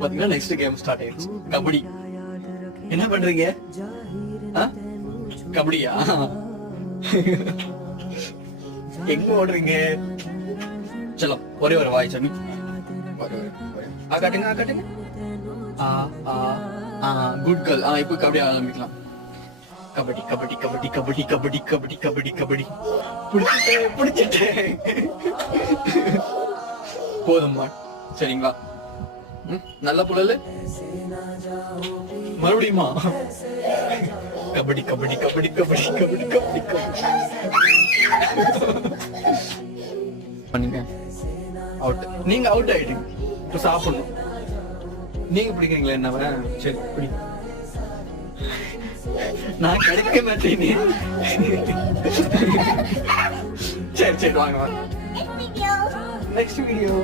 பாத்தீங்கன்னா next game start ஆயிடுச்சு. கபடி. என்ன பண்றீங்க? கபடியா? எங்க ஓடுறீங்க? சலம் ஒரே ஒரு வாய் சாமி. காட்டுங்க காட்டுங்க. Good girl. இப்போ கபடி ஆரம்பிக்கலாம். கபடி கபடி கபடி கபடி கபடி கபடி கபடி கபடி. பிடிச்சிட்டேன். போதும்மா, சரிங்களா? நல்ல புள்ளல மறுபடியுமா? கபடி கபடி கபடி கபடி கபடி கபடி பண்ணீங்க. அவுட். நீங்க அவுட் ஆயிட்டீங்க. இப்ப சாப்பிடணும். நீங்க பிடிக்கிறீங்களா என்ன? சரி பிடி. நான் கிடைக்க மாட்டேனே. சரி சரி வாங்க வாங்க. Next video.